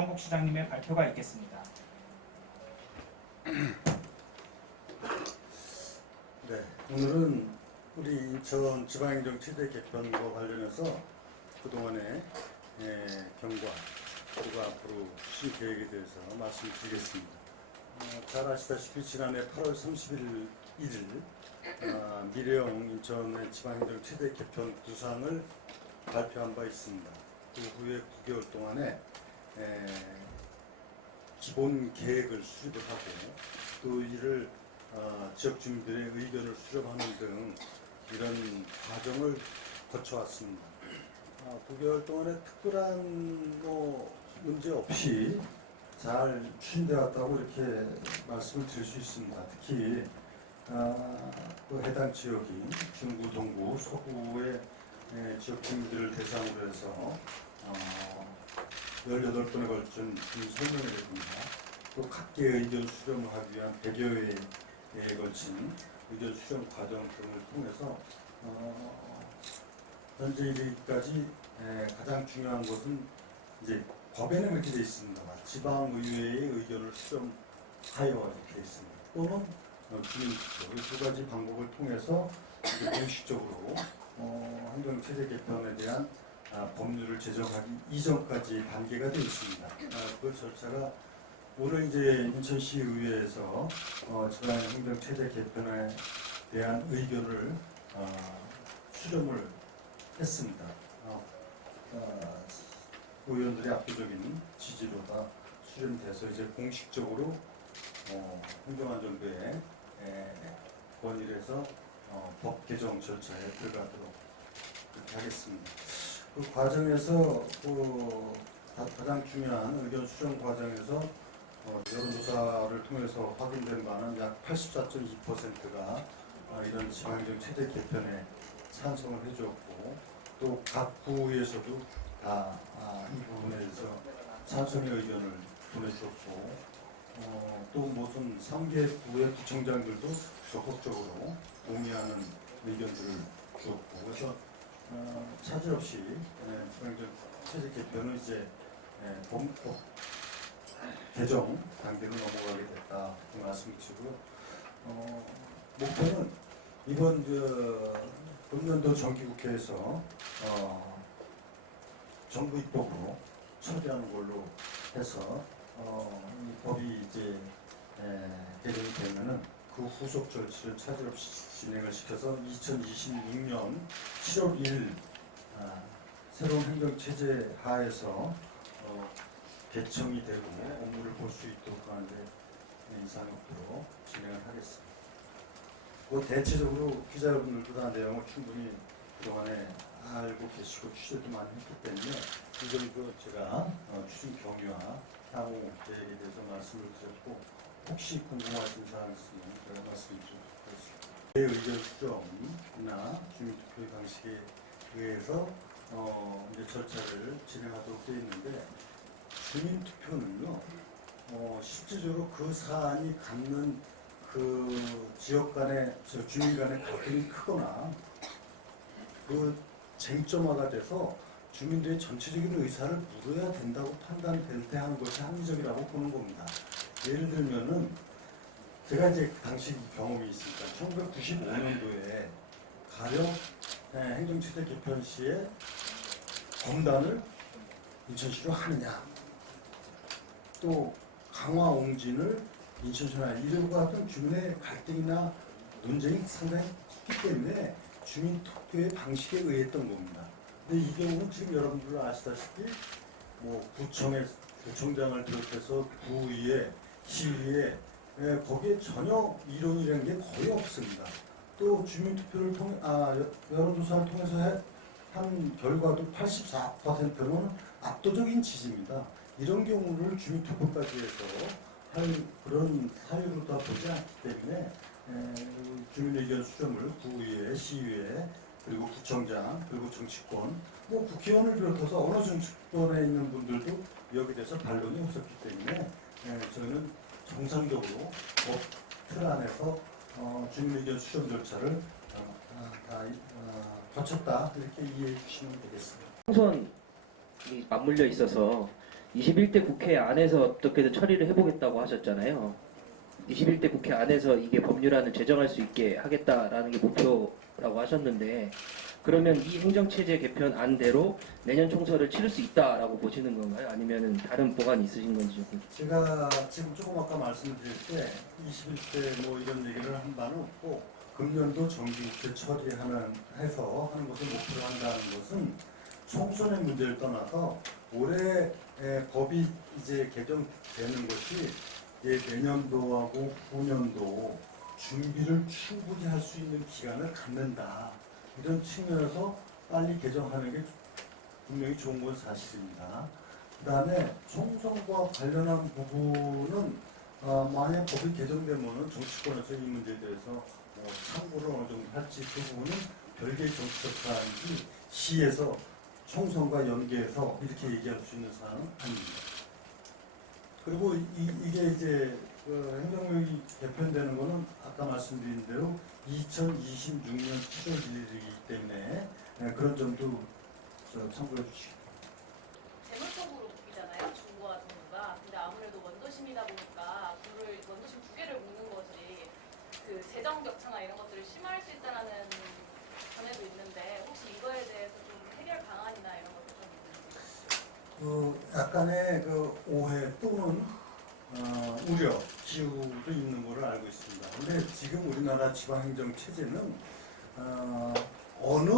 정국 시장님의 발표가 있겠습니다. 네, 오늘은 우리 인천 지방행정 체제 개편과 관련해서 그동안의 경과 그리고 앞으로 추진 계획에 대해서 말씀드리겠습니다. 잘 아시다시피 지난해 8월 31일 미래형 인천의 지방행정 체제 개편 구상을 발표한 바 있습니다. 그 후에 9개월 동안에 기본 계획을 수립을 하고 또 이를 지역 주민들의 의견을 수렴하는 등 이런 과정을 거쳐왔습니다. 9개월 동안에 특별한 문제 없이 잘 추진되어 왔다고 이렇게 말씀을 드릴 수 있습니다. 특히 그 해당 지역이 중구, 동구, 서구의 지역 주민들을 대상으로 해서 18번에 걸친 설명을 했습니다. 또 각계의 의견 수렴을 하기 위한 100여 회에 걸친 의견 수렴 과정 등을 통해서 현재 이르기까지 가장 중요한 것은 이제 법에는 이렇게 되어 있습니다. 지방의회의 의견을 수렴하여 이렇게 되어 있습니다. 또는 주민투표 이 두 가지 방법을 통해서 공식적으로 행정체제 개편에 대한 법률을 제정하기 이전까지 단계가 되어 있습니다. 그 절차가 오늘 이제 인천시 의회에서 지방행정체제 개편에 대한 의견을 수렴을 했습니다. 의원들의 압도적인 지지로 다 수렴돼서 이제 공식적으로 행정안전부에 건의를 해서 법 개정 절차에 들어가도록 그렇게 하겠습니다. 그 과정에서 가장 중요한 의견 수렴 과정에서 여론조사를 통해서 확인된 바는 약 84.2%가 이런 지방행정 체제 개편에 찬성을 해주었고 또 각 구에서도 다 이 부분에 대해서 찬성의 의견을 보내주었고 또 무슨 3개 구의 구청장들도 적극적으로 동의하는 의견들을 주었고 그래서 차질 없이 지방행정 체제 개편은 이제 본법 개정 단계로 넘어가게 됐다 그 말씀드리고요. 목표는 이번 금년도 정기국회에서 정부 입법으로 처리하는 걸로 해서 이 법이 이제 개정이 되면은 그 후속 절차를 차질 없이 진행을 시켜서 2026년 7월 1일 새로운 행정체제 하에서 개청이 되고 업무를 볼 수 있도록 하는데 이상이 없도록 진행을 하겠습니다. 대체적으로 기자 여러분들도 다 내용을 충분히 그동안에 알고 계시고 취재도 많이 했기 때문에 이 정도 제가 추진 경위와 향후 계획에 대해서 말씀을 드렸고 혹시 궁금하신 사항 있으면 제가 말씀드리도록 하겠습니다. 내 의견 수렴이나 주민투표 방식에 의해서 이제 절차를 진행하도록 되어 있는데 주민투표는요 실질적으로 그 사안이 갖는 그 지역 간의 주민 간의 갈등이 크거나 그 쟁점화가 돼서 주민들의 전체적인 의사를 물어야 된다고 판단될 때 하는 것이 합리적이라고 보는 겁니다. 예를 들면은 제가 이제 당시 경험이 있으니까 1995년도에 가령 행정체제 개편 시에 검단을 인천시로 하느냐 또 강화옹진을 인천시로 하느냐 이런 같은 주민의 갈등이나 논쟁이 상당히 컸기 때문에 주민투표의 방식에 의했던 겁니다. 근데 이 경우는 지금 여러분들 아시다시피 구청장을 비롯해서 구의회, 시의회 거기에 전혀 이론이라는 게 거의 없습니다. 또 주민투표를 여론조사를 통해서 한 결과도 84%는 압도적인 지지입니다. 이런 경우를 주민투표까지 해서 할 그런 사유로 다 보지 않기 때문에 주민의견 수렴을 구의회, 시의회, 그리고 구청장, 그리고 정치권, 국회의원을 비롯해서 어느 정치권에 있는 분들도 여기에 대해서 반론이 없었기 때문에 저희는 정상적으로 법 틀 안에서 주민의견 수렴 절차를 거쳤다 이렇게 이해해 주시면 되겠습니다. 총선이 맞물려 있어서 21대 국회 안에서 어떻게든 처리를 해보겠다고 하셨잖아요. 21대 국회 안에서 이게 법률안을 제정할 수 있게 하겠다라는 게 목표라고 하셨는데, 그러면 이 행정체제 개편 안대로 내년 총선을 치를 수 있다라고 보시는 건가요? 아니면 다른 보관이 있으신 건지 좀. 제가 지금 조금 아까 말씀드릴 때 21대 뭐 이런 얘기를 한 바는 없고, 금년도 정기국회 처리하는 해서 하는 것을 목표로 한다는 것은 총선의 문제를 떠나서 올해 법이 이제 개정되는 것이 내년도하고 후년도 준비를 충분히 할 수 있는 기간을 갖는다, 이런 측면에서 빨리 개정하는 게 분명히 좋은 건 사실입니다. 그 다음에 총선과 관련한 부분은 만약 법이 개정되면 정치권에서 이 문제에 대해서 참고를 어느 정도 할지, 그 부분은 별개의 정치적 사안이지 시에서 총선과 연계해서 이렇게 얘기할 수 있는 사안은 아닙니다. 그리고 이게 이제 행정력이 개편되는 거는 아까 말씀드린 대로 2026년 7월 1일이기 때문에 그런 점도 참고해 주시기 바랍니다. 재물적으로 바뀌잖아요, 중부와 정부가. 근데 아무래도 원도심이다 보니까 원도심 두 개를 묶는 것이 그 재정 격차나 이런 것들을 심화할 수 있다는 전에도 있는데, 혹시 이거에 대해서 좀 해결 방안이나 이런 것도 좀 있는지. 약간의 오해 또는 우려, 기우도 있는 걸로 알고 있습니다. 근데 지금 우리나라 지방행정 체제는 어느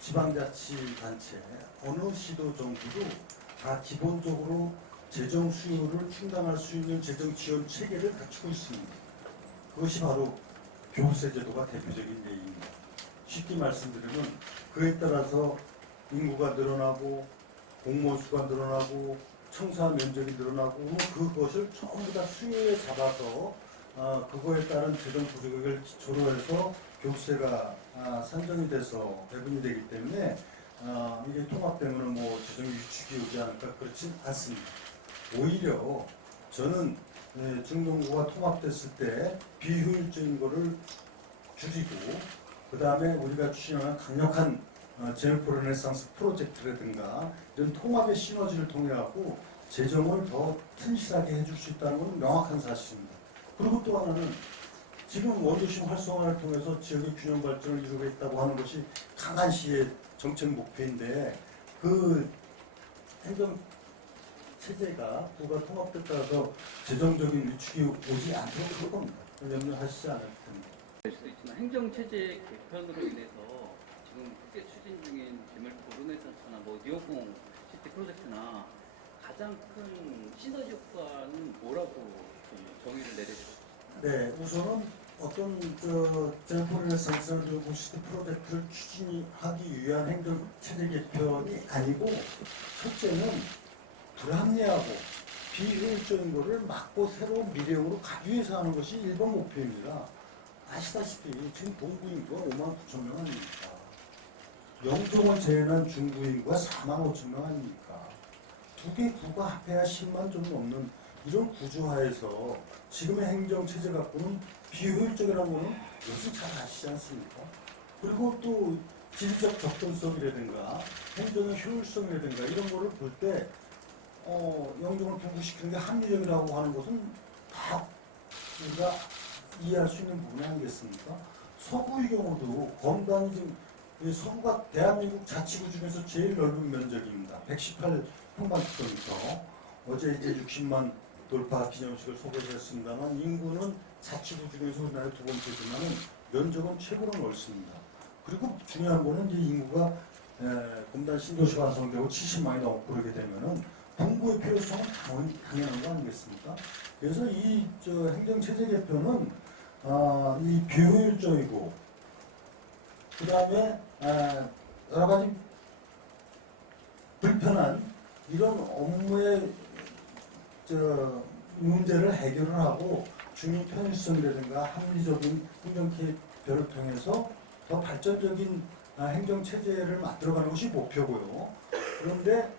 지방자치단체, 어느 시도 정부도 다 기본적으로 재정 수요를 충당할 수 있는 재정 지원 체계를 갖추고 있습니다. 그것이 바로 교부세 제도가 대표적인 예입니다. 쉽게 말씀드리면 그에 따라서 인구가 늘어나고 공무원 수가 늘어나고 청사 면적이 늘어나고 그것을 전부 다 수요에 잡아서 그거에 따른 재정 부족을 기초로 해서 교부세가 산정이 돼서 배분이 되기 때문에 이게 통합되면 뭐 재정 위축이 오지 않을까, 그렇진 않습니다. 오히려 저는 중동부가 통합됐을 때 비효율적인 거를 줄이고, 그 다음에 우리가 추진하는 강력한 제네코 르네상스 프로젝트라든가 이런 통합의 시너지를 통해 갖고 재정을 더 튼실하게 해줄 수 있다는 건 명확한 사실입니다. 그리고 또 하나는 지금 원도심 활성화를 통해서 지역의 균형 발전을 이루겠다고 하는 것이 강한시의 정책 목표인데, 그 행정 체제가 부가 통합됐다 해서 재정적인 위축이 오지 않도록 그럴 겁니다. 염려하시지 않을 텐데. 될 수도 있지만 행정체제 개편으로 인해서 지금 크게 추진 중인 재물포 르네상스나 뭐 뉴욕공 시티 프로젝트나 가장 큰 시너지 효과는 뭐라고 좀 정의를 내리셨어요? 네, 우선은 어떤 제네코 르네상스 뉴욕공 시티 프로젝트를 추진하기 위한 행정체제 개편이 아니고, 첫째는 불합리하고 비효율적인 거를 막고 새로운 미래형으로 가기 위해서 하는 것이 1번 목표입니다. 아시다시피 지금 동부 인구가 5만 9천 명 아닙니까? 영종을 제외한 중부 인구가 4만 5천 명 아닙니까? 두 개 구가 합해야 10만 좀 넘는 이런 구조하에서 지금의 행정체제 갖고는 비효율적이라는 거는 여러분 잘 아시지 않습니까? 그리고 또 지리적 접근성이라든가 행정의 효율성이라든가 이런 거를 볼 때 영종을 변국시키는 게 합리적이라고 하는 것은 다 우리가 이해할 수 있는 부분이 아니겠습니까? 서구의 경우도 검단이 지금 서구가 대한민국 자치구 중에서 제일 넓은 면적입니다. 118평방킬로미터. 어제 이제 60만 돌파 기념식을 소개했습니다만, 인구는 자치구 중에서 우리나라 두 번째지만은 면적은 최고로 넓습니다. 그리고 중요한 거는 이제 인구가 검단 신도시가 완성되고 70만이 넘고 그러게 되면은 동부의 필요성은 당연한 거 아니겠습니까? 그래서 이 행정체제 개편은 이 비효율적이고, 그 다음에 여러 가지 불편한 이런 업무의 문제를 해결을 하고 주민 편의성이라든가 합리적인 행정 개편을 통해서 더 발전적인 행정체제를 만들어가는 것이 목표고요. 그런데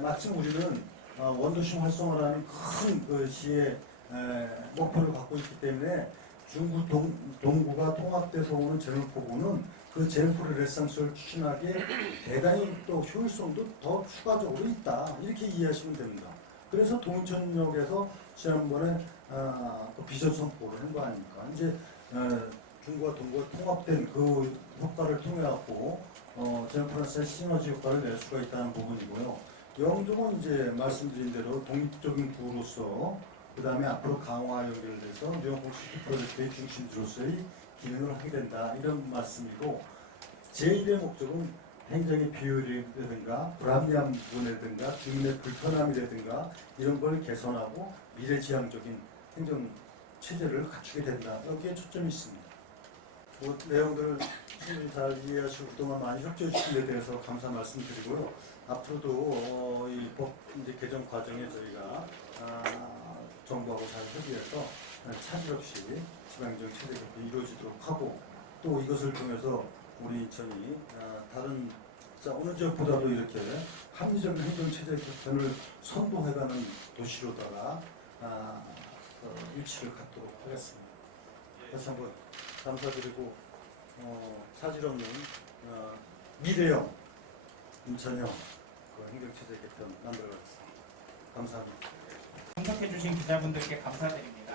마침 우리는 원도심 활성화라는 큰 시의 목표를 갖고 있기 때문에 중구 동구가 통합돼서 오는 재물포구는 그 제네퍼 레네상스를 추진하기에 대단히 또 효율성도 더 추가적으로 있다. 이렇게 이해하시면 됩니다. 그래서 동인천역에서 지난번에 그 비전 선포를 한 거 아닙니까? 이제 중국과 동구가 통합된 그 효과를 통해 갖고 제네퍼레네상스의 시너지 효과를 낼 수가 있다는 부분이고요. 영동은 이제 말씀드린 대로 독립적인 구로서 그 다음에 앞으로 강화 연결돼서 뉴욕 시티 프로젝트의 중심지로서의 기능을 하게 된다 이런 말씀이고 제1의 목적은 행정의 비효율이라든가 불합리한 부분이라든가 주민의 불편함이라든가 이런 걸 개선하고 미래지향적인 행정 체제를 갖추게 된다. 여기에 초점이 있습니다. 뭐 내용들을 충분히 잘 이해하시고 그동안 많이 협조해 주신 데 대해서 감사 말씀드리고요. 앞으로도 이 법 이제 개정 과정에 저희가 정부하고 잘 협의해서 차질 없이 지방행정 체제 개편이 이루어지도록 하고 또 이것을 통해서 우리 인천이 다른 어느 지역보다도 이렇게 합리적인 행정 체제 개편을 선도해가는 도시로다가 위치를 갖도록 하겠습니다. 다시 한번 감사드리고 차질 없는 미래형 인천형 그 행정체제 개편 만들어가겠습니다. 감사합니다. 참석해주신 기자분들께 감사드립니다.